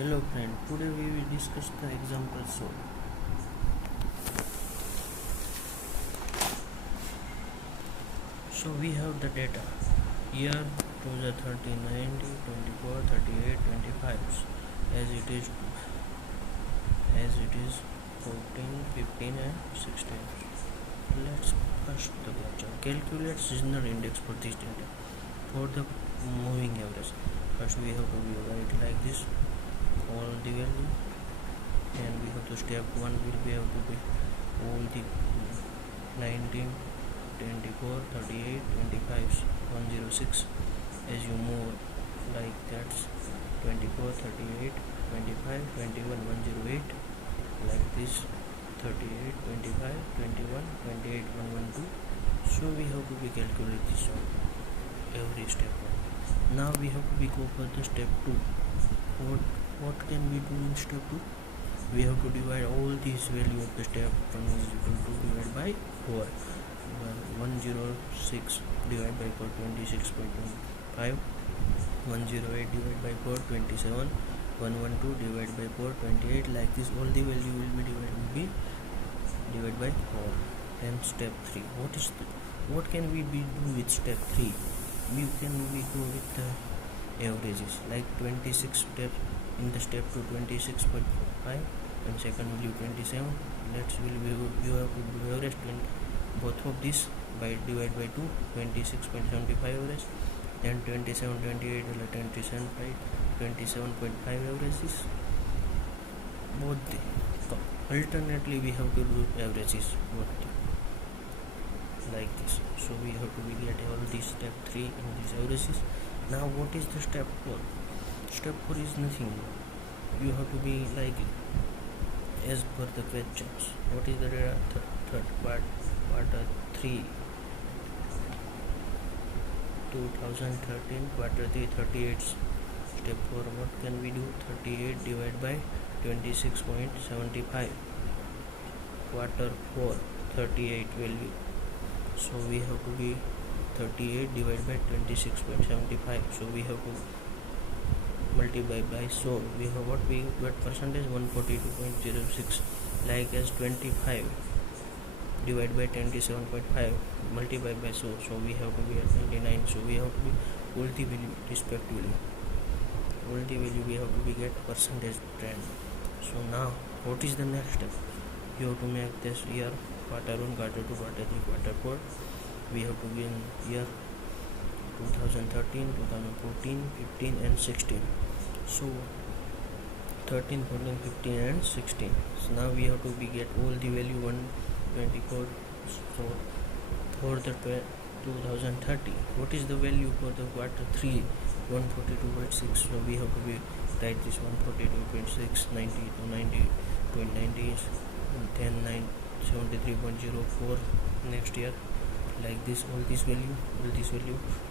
Hello friend, today we will discuss the example solve. So we have the data year 2030, 90, 24, 38, 25 as it is 14, 15 and 16. Let's first the question. Calculate seasonal index for this data for the moving average. First we have to write like this all the value, and we have to step 1 will be have to be all the 19, 24, 38, 25, 106. As you move like that, 24, 38, 25, 21, 108, like this, 38, 25, 21, 28, 112. So we have to be calculate this on every step. Now we have to be go for the step 2. What can we do in step 2? We have to divide all these value of the step 1 is equal to divide by 4. 106 divided by 4, 26.25. 108 divided by 4, 27. 112 divided by 4, 28. Like this, all the value will be divided by 4. Then step 3. What can we do with step 3? We go with the averages, like 26 steps in the step to 26.5 and second value 27. You have to do average both of this by divide by 2, 26.75 average, then 27.28 or 27.5 averages. Both the alternately we have to do averages both like this. So we have to get all these step 3 in these averages. Now what is the step 4? Step 4 is nothing. You have to be like as per the questions. What is the third part 3 2013 quarter 3 38. Step 4, what can we do? 38 divided by 26.75 quarter 4 38 value. So we have to be 38 divided by 26.75. So we have to multiply by, so we have what we got percentage 142.06, like as 25 divided by 27.5 multiply by so we have to be at 99. So we have to be all the value respectively, all the value we have to be get percentage trend. So now what is the next step? You have to make this year quarter 1, quarter 2, quarter 3, quarter 4. We have to be in year 2013, 2014, 15 and 16. So 13, 14, 15 and 16. So now we have to be get all the value 124. So for the 2030, what is the value for the quarter 3? 142.6. So we have to be write this 142.6, 90 to 90.90, 10, 9, 73.04 next year, like this, all this value.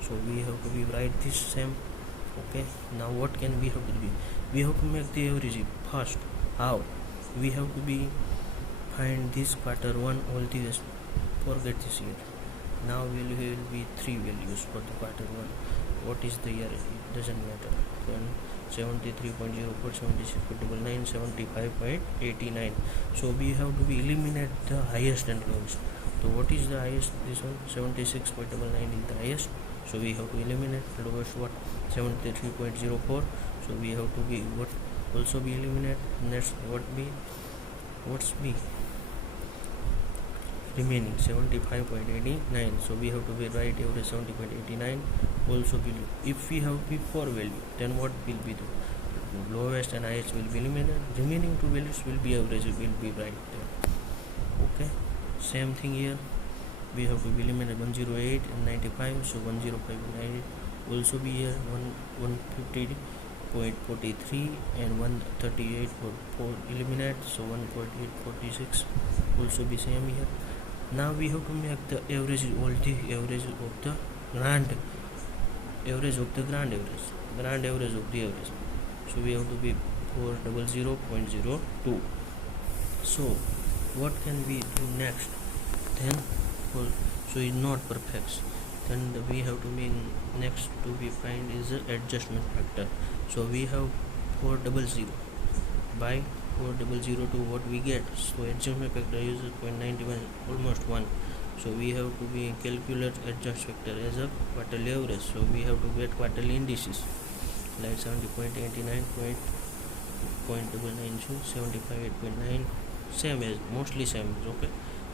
So we have to be write this same. Okay, now what can we have to be? We have to make the average first. How? We have to be find this quarter 1 all these, forget this year. Now will be 3 values for the quarter 1. What is the year? It doesn't matter. 73.04, 76.99, 75.89. So we have to be eliminate the highest and lowest. So what is the highest? This one 76.99 is the highest. So we have to eliminate lowest what 73.04. So we have to be what also be eliminate. Next what's be remaining 75.89. So we have to be right average 70.89 also be. If we have before value, then what will be the lowest and highest will be eliminated. Remaining two values will be average, will be right there. Okay, same thing here. We have to be eliminated 108 and 95. So 105.98 also be here. 150.43 and 138.4 eliminate. So 148.46 also be same here. Now we have to make the average, all the average of the grand average of the grand average of the average. So we have to be 400.02. So what can we do next? Then so it's not perfect. Then we have to be next to be find is the adjustment factor. So we have 400 by 400 to what we get. So adjustment factor is 0.91, almost 1. So we have to be calculate adjustment factor as a quarterly average. So we have to get quarterly indices like 70.89, 0.99, 75.8.9, same as mostly same as. Okay,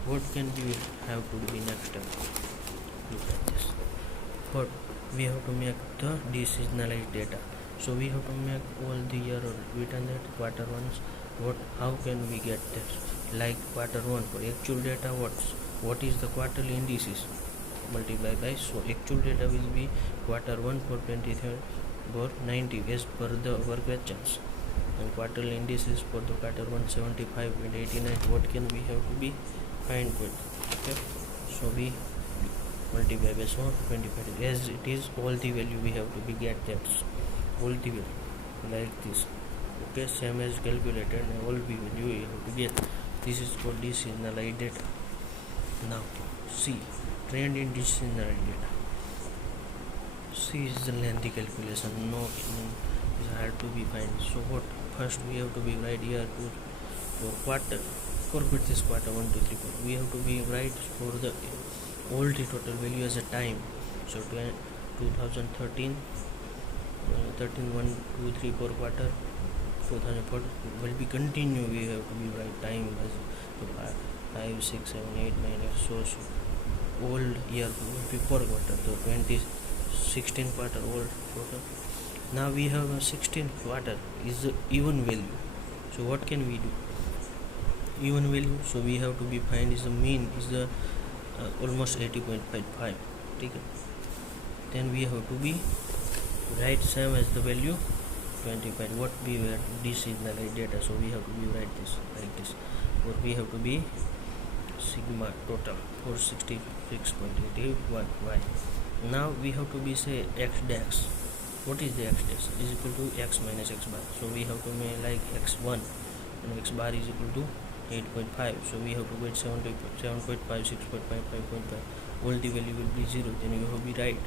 what can we have to do next time? Look at this. What we have to make the deseasonalized data. So we have to make all the year written that quarter ones. How can we get this? Like quarter one for actual data, what is the quarterly indices multiply by. So actual data will be quarter one for 23rd for 90 as per the our questions, and quarterly indices for the quarter 175.89. What can we have to be find with? Okay, so we multiply by so 25 as it is all the value we have to be get that all the value like this. Okay, same as calculated and all the value we have to get. This is for deseasonalized data. Now see trend in deseasonalized data. C is the lengthy calculation, no is hard to be find. So what first we have to be right here to for quarter, forget this quarter 1 2 3 4. We have to be right for the all the total value as a time. So 2013 13 1 2 3 4 quarter 2004 will be continue. We have to be right time as 5 6 7 8 9 so all year before quarter. So 2016 quarter all quarter. Now we have a 16 quarter is the even value. So what can we do? Even value, so we have to be find is the mean is the almost 80.55. Okay, then we have to be write same as the value 25. What we were deseasonalized data, so we have to be write this like this. Or we have to be sigma total 466.81 y. Now we have to be say x dash. What is the x dash? Is equal to x minus x bar. So we have to make like x1 and x bar is equal to 8.5. So we have to get 7.5, 6.5, 5.5. All the value will be 0. Then you have to be right.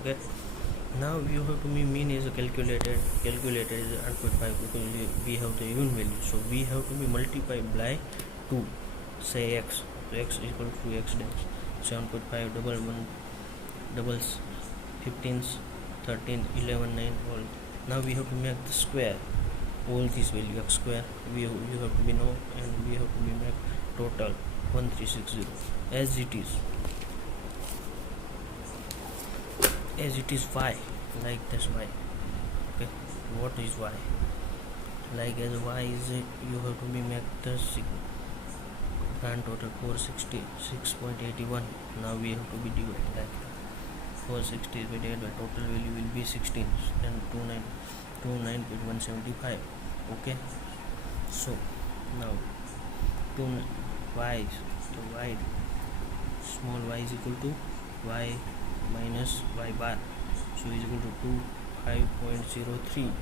Okay. Now you have to be mean is calculated. Calculated is 8.5 because we have the even value. So we have to be multiplied by 2. Say x. So x is equal to x dash. 7.5 doubles 15s 13 11 9 all. Now we have to make the square all this value x square you have to be know, and we have to be make total 1360 as it is y like this y. Okay, what is y like as y is you have to be make the grand total 466.81. Now we have to be divided like 460 divided by total value will be 16 and 29.175. Okay, so now 2 y, so y small y is equal to y minus y bar, so is equal to 25.03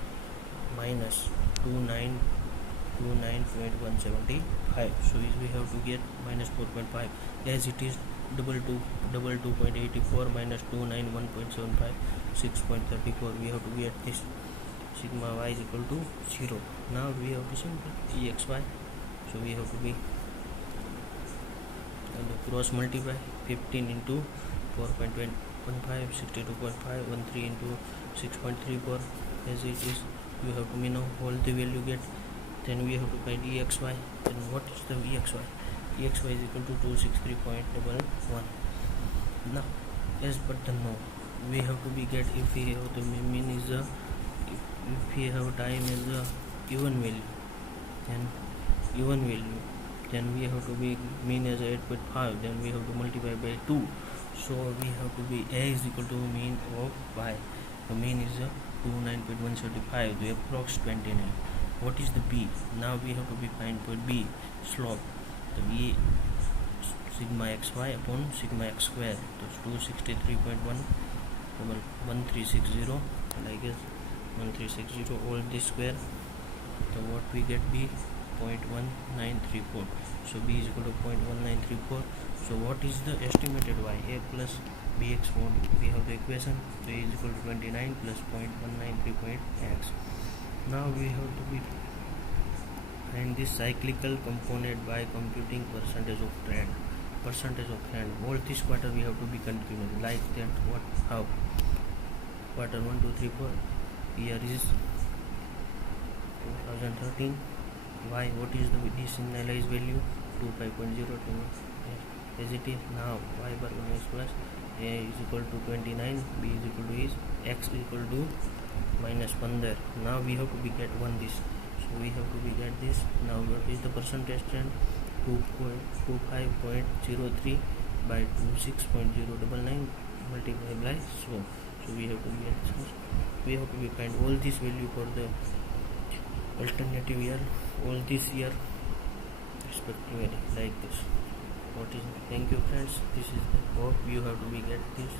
minus 29.175. So we have to get minus 4.5 as it is 2.84 minus 291.75 6.34. We have to get this sigma y is equal to 0. Now we have to simple exy. So we have to be and cross multiply 15 into 4.15 62.5 13 into 6.34 as it is. You have to know all the value get. Then we have to find exy. Then what is the exy? Exy is equal to 263.11. Now as but the no we have to be get if we have the mean is a if we have time is a even value, then even value, then we have to be mean as 8.5, then we have to multiply by 2. So we have to be a is equal to mean of y. The mean is 29.175, the approx 29. What is the b? Now we have to be find for b slope. The b sigma xy upon sigma x square. That's 263.1 1360 like this 1360 all this square. So what we get b 0.1934. So b is equal to 0.1934. So what is the estimated y? A plus bx mod. We have the equation. So a is equal to 29 plus 0.193.x. Now we have to be find this cyclical component by computing percentage of trend. All this quarter we have to be continuing like that. What how? Quarter 1, 2, 3, 4. Year is 2013. Y, what is the designalized value? 25.02. As it is now, y bar 1 x plus a is equal to 29, b is equal to is x is equal to minus 15. Now we have to be get one this. So we have to be get this. Now what is the percentage trend? 2.25.03 by 26.099 multiplied by so. So we have to be get we have to be find all this value for the alternative year, all this year respectively like this. What is thank you friends, this is the hope you have to be get this.